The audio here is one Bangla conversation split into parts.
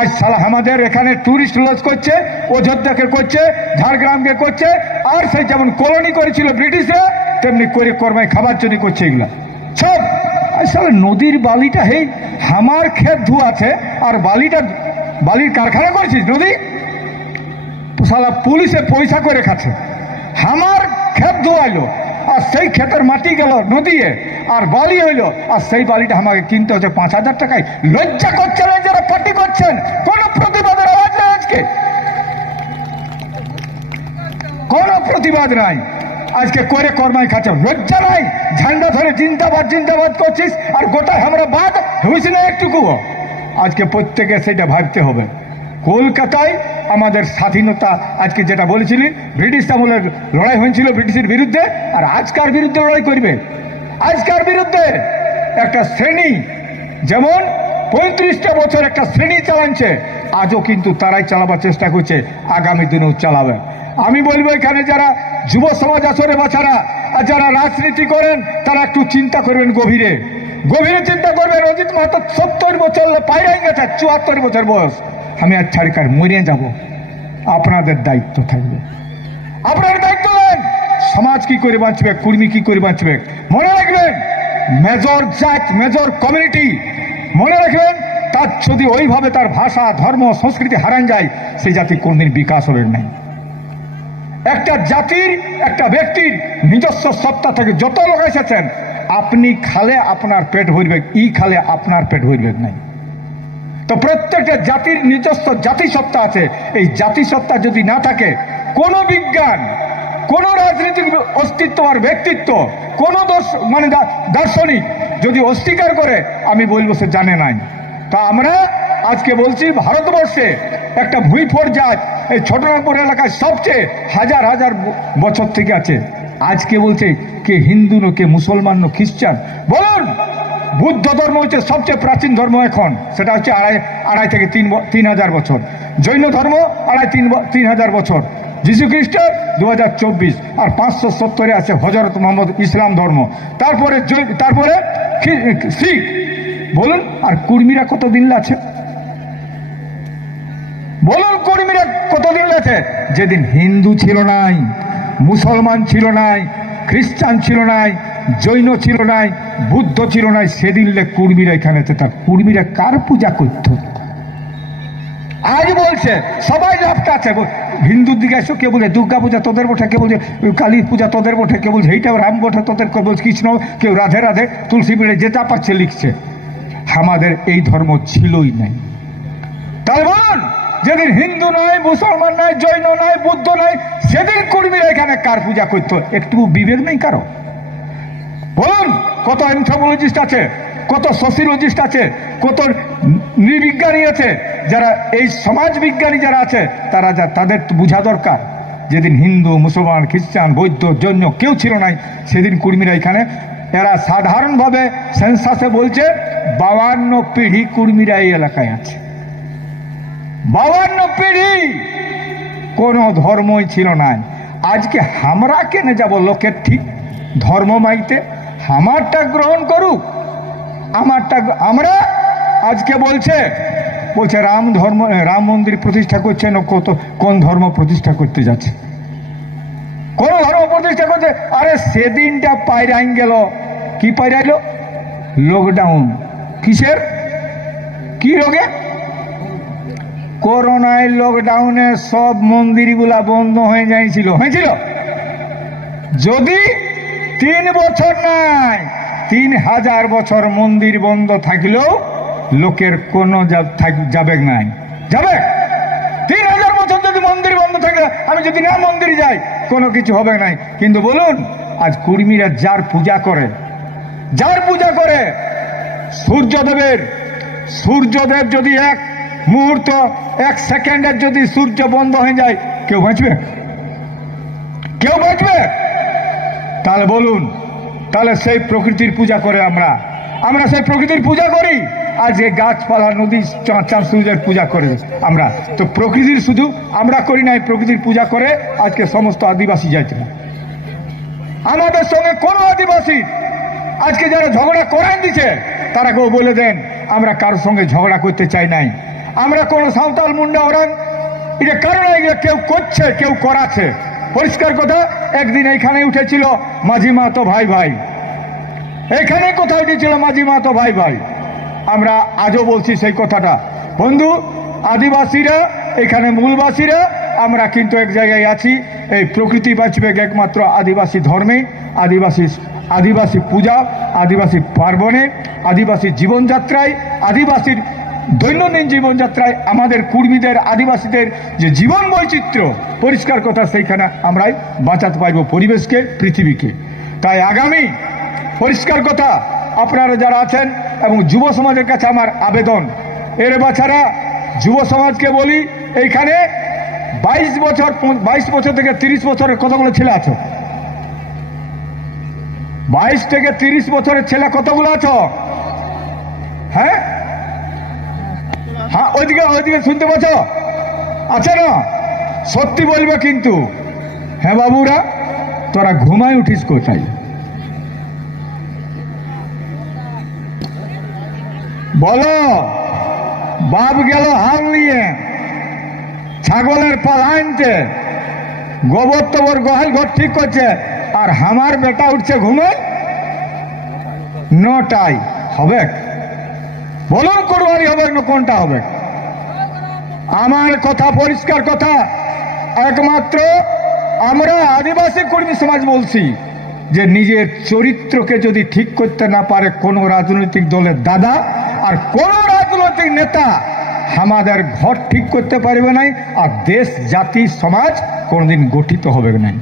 আজ সালা আমাদের এখানে টুরিস্ট লজ করছে, অযোধ্যাকে করছে, ঝাড়গ্রামকে করছে, আর সেই যেমন কলোনি করেছিল ব্রিটিশরা তেমনি করে কর্মায় খাবার জন্য করছে এগুলা সব। আসলে নদীর বালিটা হেই আমার ক্ষেত ধোয়া আছে আর বালির কারখানা করেছিস নদী, সালা পুলিশে পয়সা করে খাচ্ছে। আমার ক্ষেত ধোয়াইলো আর সেই ক্ষেতের মাটি গেল নদীয়ে আর বালি হইলো, আর সেই বালিটা আমাকে কিনতে হচ্ছে 5,000 টাকায়। লজ্জা করছে না যারা পার্টি করছেন? কোন প্রতিবাদের আওয়াজ নাই আজকে, কোন প্রতিবাদ নাই আজকে। করে কর্মাই খাচ্ছে, লজ্জা নাই? ঝান্ডা ধরে জিন্দাবাদ জিন্দাবাদ করছিস আর গোটায় আমরা বাদ হয়েছি না একটুকু? আজকে প্রত্যেকে সেটা ভাবতে হবে। কলকাতায় আমাদের স্বাধীনতা, আজকে যেটা বলেছিলি ব্রিটিশ আমলের লড়াই হয়েছিল ব্রিটিশের বিরুদ্ধে, আর আজকার বিরুদ্ধে লড়াই করবে। আজকার বিরুদ্ধে একটা শ্রেণী যেমন 35টা বছর একটা শ্রেণী চালাচ্ছে, আজও কিন্তু তারাই চালাবার চেষ্টা করছে, আগামী দিনেও চালাবে। আমি বলবো এখানে যারা যুব সমাজ আসরে বাচ্চারা আর যারা রাজনীতি করেন তারা একটু চিন্তা করবেন, গভীরে গভীরে চিন্তা করবেন। অজিত মাহাতো 70 বছর পাইরাই গেছে, 74 বছর বয়স। আমি আর ছাড়িকার মরে যাব, আপনাদের দায়িত্ব থাকবে, আপনার দায়িত্ব নেন। সমাজ কি করে বাঁচবে, কর্মী কি করে বাঁচবে মনে রাখবেন। মেজর জাত, মেজর কমিউনিটি মনে রাখবেন, তার যদি ওইভাবে তার ভাষা ধর্ম সংস্কৃতি হারান যায়, সেই জাতি কোনদিন বিকাশ হবে নাই। একটা জাতির একটা ব্যক্তির নিজস্ব সত্তা থেকে যত লোক এসেছেন, আপনি খালে আপনার পেট ভরবে, ই খালে আপনার পেট ভরবে নাই। তো প্রত্যেকটা জাতির নিজস্ব জাতিসত্তা আছে। এই জাতিসত্তা যদি না থাকে, কোন বিজ্ঞান, কোন রাজনৈতিক অস্তিত্ব আর ব্যক্তিত্ব, কোন দার্শনিক যদি অস্বীকার করে, আমি বলবো সে জানে নাই। তা আমরা আজকে বলছি ভারতবর্ষে একটা ভূঁইফোর জাত এই ছোটনাগপুর এলাকায় সবচেয়ে হাজার হাজার বছর থেকে আছে। আজকে বলছে কে হিন্দু নো, কে মুসলমান নো, খ্রিস্টান। বলুন, বুদ্ধ ধর্ম হচ্ছে সবচেয়ে প্রাচীন ধর্ম এখন, সেটা হচ্ছে আড়াই থেকে 3,000 বছর। জৈন ধর্ম 2,500-3,000 বছর। যীশু খ্রিস্ট 2024, আর 570 আছে হজরত মোহাম্মদ ইসলাম ধর্ম। তারপরে শিখ। বলুন, আর কুর্মীরা কতদিন আছে? বলুন, কুর্মীরা কতদিন আছে? যেদিন হিন্দু ছিল নাই, মুসলমান ছিল নাই, খ্রিস্টান ছিল নাই, জৈন ছিল নাই, বুদ্ধ ছিল নাই, সেদিন কুর্মীরা এখানে আছে। তার কুর্মীরা কার পূজা করত? আজ বলছে সবাই রাস্তা আছে। হিন্দুর দিকে এসো, কে বলছে দুর্গা পূজা তোদের বটে, কে বলছে কালী পূজা তোদের বটে, কে বলছে এইটাও রাম বটে তোদের, কে বলছে কৃষ্ণ, কেউ রাধে রাধে, তুলসী পিড়ে যেটা পাচ্ছে লিখছে। আমাদের এই ধর্ম ছিলই নাই। তাহলে বলুন, যেদিন হিন্দু নয়, মুসলমান নয়, জৈন নয়, বুদ্ধ নয়, সেদিন কর্মীরা এখানে কার পূজা করতো? একটু বিবেক নেই কারো? বলুন, কত এনথ্রোপোলজিস্ট আছে, কত সোসিওলজিস্ট আছে, কত নৃবিজ্ঞানী আছে, যারা এই সমাজ বিজ্ঞানী যারা আছে, তাদের বোঝা দরকার। যেদিন হিন্দু, মুসলমান, খ্রিস্টান, বৌদ্ধ, জৈন কেউ ছিল নাই, সেদিন কুর্মীরা এখানে। এরা সাধারণভাবে সেন্সাসে বলছে 52 পিঢ়ি কুর্মীরা এই এলাকায় আছে। 52 পিঢ়ি কোনো ধর্মই ছিল না। আজকে আমরা কেনে যাব লোকের ঠিক ধর্ম মাইতে? আমারটা গ্রহণ করুক, আমারটা। আমরা আজকে বলছে রাম মন্দির প্রতিষ্ঠা করছে না, কোন ধর্ম প্রতিষ্ঠা করতে যাচ্ছে? কোন ধর্ম প্রতিষ্ঠা করছে? আরে সেদিনটা পায়রাইন গেল। কি পায়রাইল? লকডাউন। কিসের? কি রোগে? করোনায় লকডাউনে সব মন্দিরগুলা বন্ধ হয়ে হয়েছিল। যদি 3 বছর নাই, 3,000 বছর মন্দির বন্ধ থাকলেও লোকের কোনো যাবে নাই। যাবে? 3,000 বছর যদি মন্দির বন্ধ থাকে, আমি যদি না মন্দিরে যাই, কোনো কিছু হবে নাই। কিন্তু বলুন, আজ কুর্মীরা যার পূজা করে সূর্যদেব যদি এক মুহূর্ত, 1 সেকেন্ডের যদি সূর্য বন্ধ হয়ে যায়, কেউ বাঁচবে? কেউ বাঁচবে? তাহলে বলুন, তাহলে সেই প্রকৃতির পূজা করে আমরা সেই প্রকৃতির পূজা করি। আজ এই গাছপালা, নদী, চাঁদ সূর্যের পূজা করে আমরা। তো প্রকৃতির শুধু আমরা করি নাই, প্রকৃতির পূজা করে আজকে সমস্ত আদিবাসী যাইতে না। আমাদের সঙ্গে কোন আদিবাসী আজকে যারা ঝগড়া করাই দিচ্ছে, তারা কেউ বলে দেন আমরা কারোর সঙ্গে ঝগড়া করতে চাই নাই। আমরা কোন সাঁওতাল মুন্ডা ওরাং এটা কারণ এগুলো কেউ করছে কেউ করাছে। পরিষ্কার কথা, একদিন এইখানে উঠেছিল মাঝি মাহাতো ভাই ভাই, এখানে কোথাও উঠেছিল মাঝি মাহাতো ভাই ভাই। আমরা আজও বলছি সেই কথাটা, বন্ধু আদিবাসীরা এখানে মূলবাসীরা আমরা কিন্তু এক জায়গায় আছি। এই প্রকৃতি বাঁচবে একমাত্র আদিবাসী ধর্মে, আদিবাসী পূজা, আদিবাসী পার্বণে, আদিবাসী জীবনযাত্রায়, আদিবাসীর দৈনন্দিন জীবনযাত্রায় আমাদের কুর্মীদের আদিবাসীদের যে জীবন বৈচিত্র্য, পরিষ্কার কথা সেইখানে আমরাই বাঁচাতে পারব পরিবেশকে, পৃথিবীকে। তাই আগামী পরিষ্কার কথা আপনারা যারা আছেন এবং যুব সমাজের কাছে আমার আবেদন, এর বাছাড়া যুব সমাজকে বলি, এইখানে 22 বছর থেকে 30 বছরের কতগুলো ছেলে আছো? 22 থেকে 30 বছরের ছেলে কতগুলো আছো? হ্যাঁ হ্যাঁ, ওইদিকে শুনতে পাচ্ছ? আছে না? সত্যি বলবে কিন্তু। হ্যাঁ বাবুরা, তোরা ঘুমায় উঠিস কোথায়? বলো। বাপ গেল হাল নিয়ে ছাগলের পাল আনতে, গোবর তোবর গোহাল ঘর ঠিক করছে, আর আমার বেটা উঠছে ঘুমে 9টায়। হবে? বলুন কোরবানি হবে না কোনটা হবে? আমার কথা পরিষ্কার কথা, একমাত্র আমরা আদিবাসী কর্মী সমাজ বলছি যে নিজের চরিত্রকে যদি ঠিক করতে না পারে কোনো রাজনৈতিক দলের দাদা আর কোন রাজনৈতিক নেতা আমাদের ঘর ঠিক করতে পারবে নাই, আর দেশ জাতি সমাজ কোনোদিন গঠিত হবে নাই,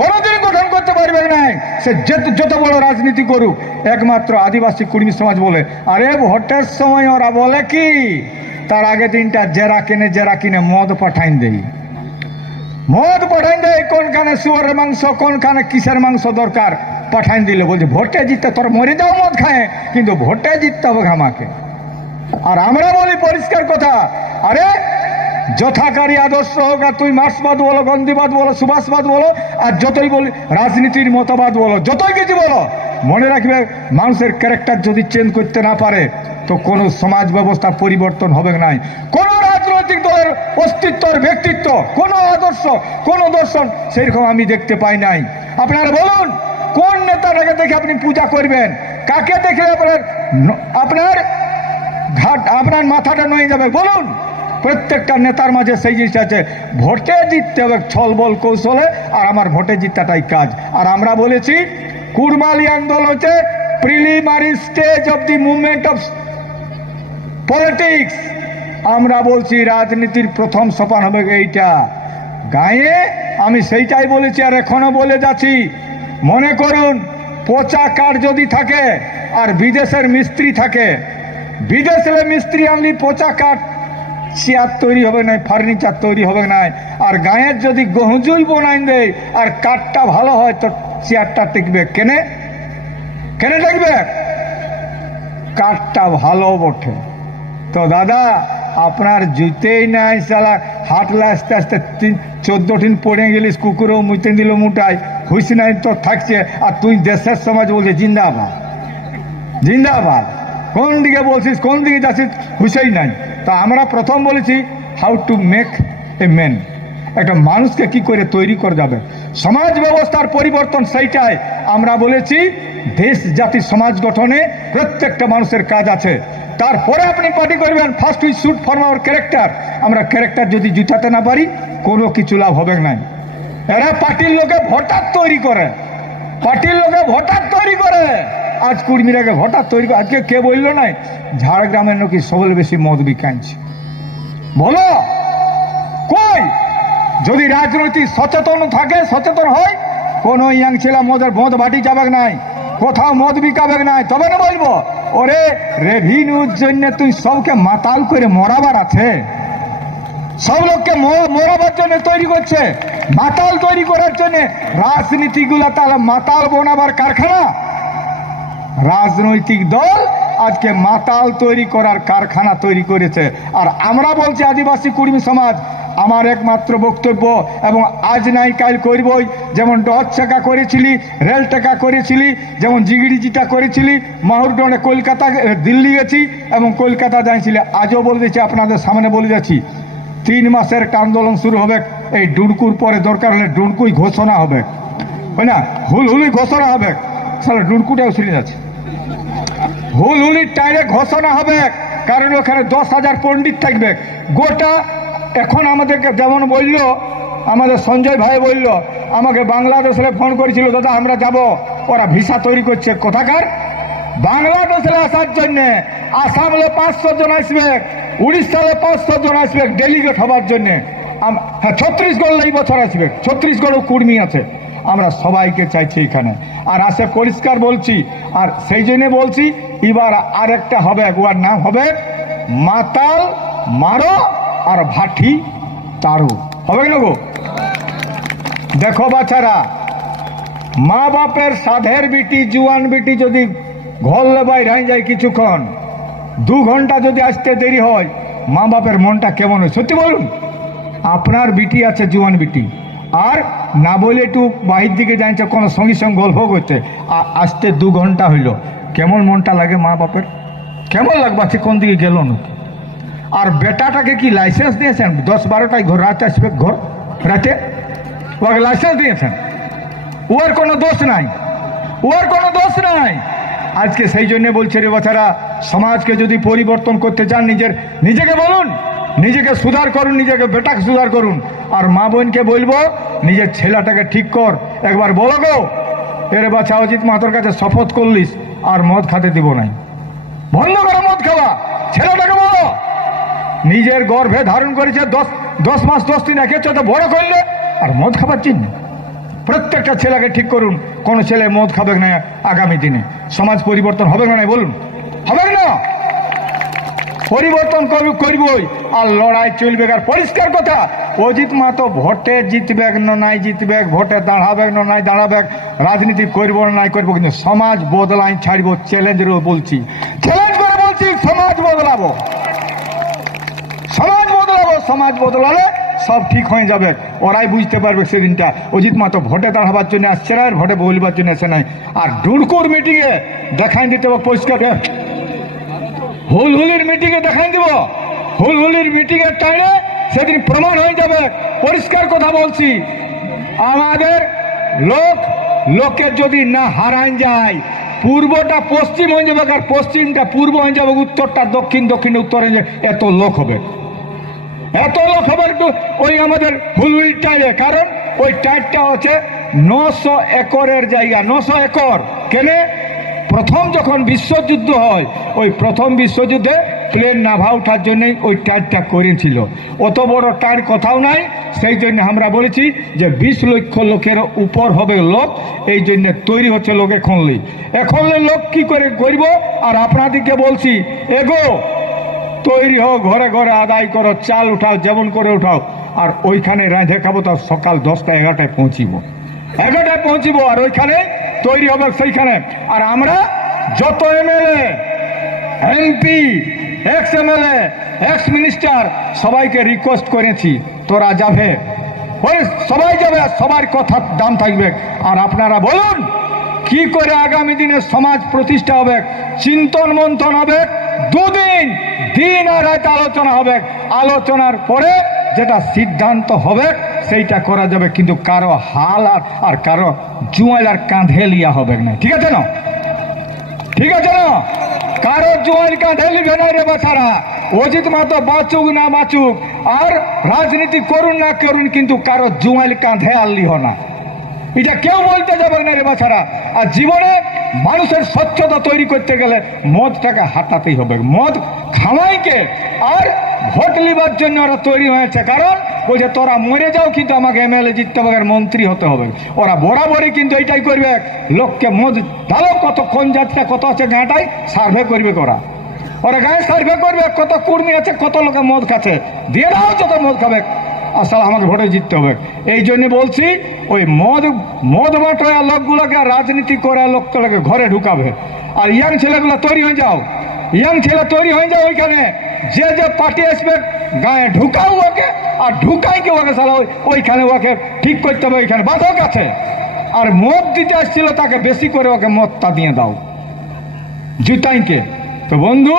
কোনোদিন গঠন করতে পারবে নাই। সে যত বড় রাজনীতি করুক, একমাত্র আদিবাসী কর্মী সমাজ বলে। আরে ভোটের সময় ওরা বলে কি, তার আগে দিনটা জেরা কিনে মদ পাঠাইন দেই, কোনখানে শুয়ারের মাংস, কোনখানে কিসের মাংস দরকার পাঠাইন দিলে বলছে ভোটে জিততে, তোর মরে যাও মদ খায়, কিন্তু ভোটে জিততে হবে আমাকে। আর আমরা বলি পরিষ্কার কথা, আরে যথাকারী আদর্শ হোক, আর তুই মার্ক্সবাদ বলো, গান্ধীবাদ বলো, সুভাষবাদ বলো, আর যতই বলি রাজনীতির মতবাদ বলো, যতই কিছু বলো, মনে রাখবে মানুষের ক্যারেক্টার যদি চেঞ্জ করতে না পারে তো কোনো সমাজ ব্যবস্থা পরিবর্তন হবে নাই। কোন রাজনৈতিক দলের অস্তিত্বর ব্যক্তিত্ব, কোন আদর্শ, কোন দর্শন সেরকম আমি দেখতে পাই নাই। আপনারা বলুন, কোন নেতাটাকে দেখে আপনি পূজা করবেন? কাকে দেখে আপনার মাথাটা নয়ে যাবে? বলুন। প্রত্যেকটা নেতার মাঝে সেই জিনিসটা আছে, ভোটে জিততে হবে ছল বল কৌশলে, আর আমার ভোটে জিতাটাই কাজ। আর আমরা বলেছি কুরমালি আন্দোলন হচ্ছে preliminary stage of the movement of politics. আমরা বলছি রাজনীতির প্রথম সোপান হবে এইটা। গায়ে আমি সেইটাই বলেছি আর এখনো বলে যাচ্ছি। মনে করুন পচা কাঠ যদি থাকে আর বিদেশের মিস্ত্রি থাকে, বিদেশের মিস্ত্রি আনলি পচা কাঠ, চেয়ার তৈরি হবে না, ফার্নিচার তৈরি হবে না। আর গায়ের যদি গহজুই বানাই দেয় আর কাঠটা ভালো হয় তো চেয়ারটা টিকবে। কেনে টিকবে? কাঠটা ভালো বটে। তো দাদা আপনার জুতেই নাই, সালা হাঁটলে আস্তে আস্তে 14 দিন পড়ে গেলিস, কুকুরও মুতে দিল মুটাই, হুইস নাই তো থাকছে, আর তুই দেশের সমাজ বলছে জিন্দাবাদ জিন্দাবাদ। কোন দিকে বলছিস, কোন দিকে যাচ্ছিস, হুঁশেই নাই। তা আমরা প্রথম বলেছি how to make a man, একটা মানুষকে কি করে তৈরি করা যাবে, সমাজ ব্যবস্থার পরিবর্তন, সেইটাই আমরা বলেছি। দেশ জাতি সমাজ গঠনে প্রত্যেকটা মানুষের কাজ আছে। তারপরে আপনি পার্টি করবেন, first we should form our character. আমরা ক্যারেক্টার যদি জুটাতে না পারি কোনো কিছু লাভ হবে না। এরা পার্টির লোকে ভোটার তৈরি করে, পার্টির লোকে ভোটার তৈরি করে। আজ কুর্মীরাকে ভোটার তৈরি করে। আজকে কে বললো নাই ঝাড়গ্রামের নাকি সবল বেশি মদ বিকাইছে? বলো কই? যদি রাজনৈতিক সচেতন থাকে, সচেতন হয়, কোন ইয়াং ছেলে মদ বাটি যাবে নাই, কোথাও মদ বিকাবে নাই, তবে না বলবো ওরে রেভিনিউর জন্য তুই সবকে মাতাল করে মরাবার আছে। সব লোককে মরাবার জন্য তৈরি করছে, মাতাল তৈরি করার জন্য। রাজনীতিগুলা তাহলে মাতাল বানাবার কারখানা। রাজনৈতিক দল আজকে মাতাল তৈরি করার কারখানা তৈরি করেছে। আর আমরা বলছি আদিবাসী কর্মী সমাজ, আমার একমাত্র বক্তব্য, এবং আজ নাই কাল করবই, যেমন ডচ চাকা করেছিলি, রেল টাকা করেছিলি, যেমন জিগিড়িজিটা করেছিলি, মাহুরডনে কলকাতা দিল্লি গেছি এবং কলকাতা যাইছিলি। আজও বলে দিচ্ছি, আপনাদের সামনে বলে যাচ্ছি, 3 মাসের একটা আন্দোলন শুরু হবে। এই ডুডকুর পরে দরকার হলে ডুডকুই ঘোষণা হবে, হয় না, হুলহুলি ঘোষণা হবে। সারা ডুডকুটাও শুনে যাচ্ছে, হুলহুলি টাইরে ঘোষণা হবে, কারণ ওখানে 10,000 পণ্ডিত থাকবে গোটা। এখন আমাদেরকে যেমন বলল, আমাদের সঞ্জয় ভাই বলল, আমাকে বাংলাদেশে ফোন করেছিল, দাদা আমরা যাব, ওরা ভিসা তৈরি করছে। কোথাকার? বাংলাদেশে আসার জন্যে। আসামে 500 জন আসবে, উড়িষ্যাতে 500 জন আসবে ডেলিগেট হবার জন্যে। হ্যাঁ, ছত্তিশগড় এই বছর আসবে, ছত্তিশগড়ও কুর্মী আছে। আমরা সবাইকে চাইছি এখানে, আর আসে পরিষ্কার বলছি। আর সেই জন্য বলছি, এবার আরেকটা হবে, ওর নাম হবে মাতাল মারো আর ভাটি তারো, হবে না গো? দেখো বাচ্চারা, মা বাপের সাধের বিটি, জুয়ান বিটি যদি ঘর বাইরে হয়ে যায় কিছুক্ষণ, 2 ঘন্টা যদি আসতে দেরি হয়, মা বাপের মনটা কেমন হয় সত্যি বলুন? আপনার বিটি আছে, জুয়ান বিটি, আর না বলে একটু বাহির দিকে যাইছে কোনো সঙ্গী সঙ্গে গল্প করতে, আসতে 2 ঘন্টা হইল, কেমন মনটা লাগে মা বাপের? কেমন লাগবে, আছে কোন দিকে গেল না? আর বেটাটাকে কি লাইসেন্স দিয়েছেন 10-12টায় ঘর রাতে আসবে, ঘর রাতে ওকে লাইসেন্স দিয়েছেন? ওর কোনো দোষ নাই, ওর কোনো দোষ নাই। আজকে সেই জন্য বলছে রে বাচ্চারা, সমাজকে যদি পরিবর্তন করতে চান, নিজেকে বলুন, নিজেকে সুধার করুন, নিজেকে বেটাকে সুধার করুন। আর মা বোনকে বলবো, নিজের ছেলেটাকে ঠিক কর। একবার বলো গো, এরে বাচ্চা অজিত মাহাতোর কাছে শপথ করলিস আর মদ খাতে দিব নাই, বন্ধ করো মদ খাওয়া। ছেলেটাকে বলো, নিজের গর্ভে ধারণ করেছে, 10 মাস 10 দিন একে তো বড় করলে, আর মদ খাবার চিহ্ন। প্রত্যেকটা ছেলেকে ঠিক করুন, কোনো ছেলে মদ খাবে না আগামী দিনে। সমাজ পরিবর্তন হবে না, বলুন হবে না? পরিবর্তন করবই, আর লড়াই চলবে। আর পরিষ্কার কথা, অজিত মাহাতো ভোটে জিতবে না নাই জিতবে, ভোটে দাঁড়াবে না নাই দাঁড়াবে, রাজনীতি করবো না নাই করবো, কিন্তু সমাজ বদলাই ছাড়বো। চ্যালেঞ্জেরও বলছি, চ্যালেঞ্জ করে বলছি, সমাজ বদলাবো, সমাজ বদলাবো। সমাজ বদলালে সব ঠিক হয়ে যাবে, ওরাই বুঝতে পারবে সেদিনটা। অজিত মাহাতো ভোটে দাঁড়াবার জন্য আসছে না, ভোটে বলবার জন্য আসে নাই। আর ডুডকুর মিটিংয়ে দেখাই দিতে হবে পরিষ্কার, হুলহুলির মিটিংয়ে দেখাই দিব, হুলহুলির মিটিংয়ের টাইমে সেদিন প্রমাণ হয়ে যাবে। পরিষ্কার কথা বলছি, আমাদের লোকের যদি না হারান যায়, পূর্বটা পশ্চিম হয়ে যাবে, আর পশ্চিমটা পূর্ব হয়ে যাবে, উত্তরটা দক্ষিণ, দক্ষিণ উত্তর হয়ে যাবে। এত লোক হবে, এত লোক হবে একটু ওই আমাদের হুলহুলির টাইমে। কারণ ওই টাইমটা হচ্ছে 900 একরের জায়গা, 900 একর। কেনে? প্রথম যখন বিশ্বযুদ্ধ হয়, ওই প্রথম বিশ্বযুদ্ধে প্লেন নাভা ওঠার জন্যই ওই টায়ারটা করেছিল। অত বড় টায়ার কোথাও নাই, সেই জন্য আমরা বলেছি যে 20 লক্ষ লোকের উপর হবে লোক, এই জন্য তৈরি হচ্ছে লোক। এখন লোক কি করে করব? আর আপনাদেরকে বলছি, এগো তৈরি হও, ঘরে ঘরে আদায় করো, চাল উঠাও, যেমন করে উঠাও, আর ওইখানে রাঁধে খাবো। তার সকাল 10টা 11টায় পৌঁছিব, 11টায় পৌঁছিব, আর ওইখানে তৈরি হবে সেইখানে। আর আমরা যত MLA, MP, x MLA, x minister, সবাইকে রিকোয়েস্ট করেছি, তোরা যাবে, সবাই যাবে, সবার কথার দাম থাকবে। আর আপনারা বলুন কি করে আগামী দিনে সমাজ প্রতিষ্ঠা হবে। চিন্তন মন্থন হবে, 2 দিন, দিন আর রাত আলোচনা হবে। আলোচনার পরে যেটা সিদ্ধান্ত হবে সেইটা করা যাবে, কিন্তু কারো হাল আর কারো জুয়াল আর কাঁধে লিয়া হবে না। ঠিক আছে না? ঠিক আছে না? কারো জুয়াল কাঁধে লিবে না রে বাছারা। অজিত মাহাতো বাঁচুক না বাঁচুক, আর রাজনীতি করুন না করুন, কিন্তু কারো জুয়াল কাঁধে আর লিহ না, এটা কেউ বলতে যাবে না রে বাছারা। আর জীবনে মানুষের স্বচ্ছতা তৈরি করতে গেলে মদটাকে হাঁটাতেই হবে। মদ খাওয়াইকে আর ভোট লিবার জন্য ওরা তৈরি হয়েছে। কারণ বলছে তোরা মরে যাও, কিন্তু আমাকে এমএলএ জিততে হবে, মন্ত্রী হতে হবে। ওরা বরাবরই কিন্তু এইটাই করবে, লোককে মদ দাও, কত কোন জাতটা কত আছে গাঁটাই সার্ভে করবে। ওরা গায়ে সার্ভে করবে, কত কর্মী আছে, কত লোকে মদ খাচ্ছে, দিয়ে দাও যত মদ খাবে, আসলে আমাকে ভোটে জিততে হবে। এই জন্য বলছি, ওই মদ বাটোয়া লোকগুলোকে, রাজনীতি করা লোকগুলোকে ঘরে ঢুকাবে। আর ইয়াং ছেলেগুলো তৈরি হয়ে যাও, ইয়াং ছেলে তৈরি হয়ে যাও ওইখানে। যে যে পার্টি আসবে গায়ে ঢুকাও ওকে, আর ঢুকাইকে ওকে সালা ওইখানে ওকে ঠিক করতে হবে, ওইখানে বাধক আছে। আর মদ দিতে আসছিল তাকে বেশি করে ওকে মদটা দিয়ে দাও জুতাইকে। তো বন্ধু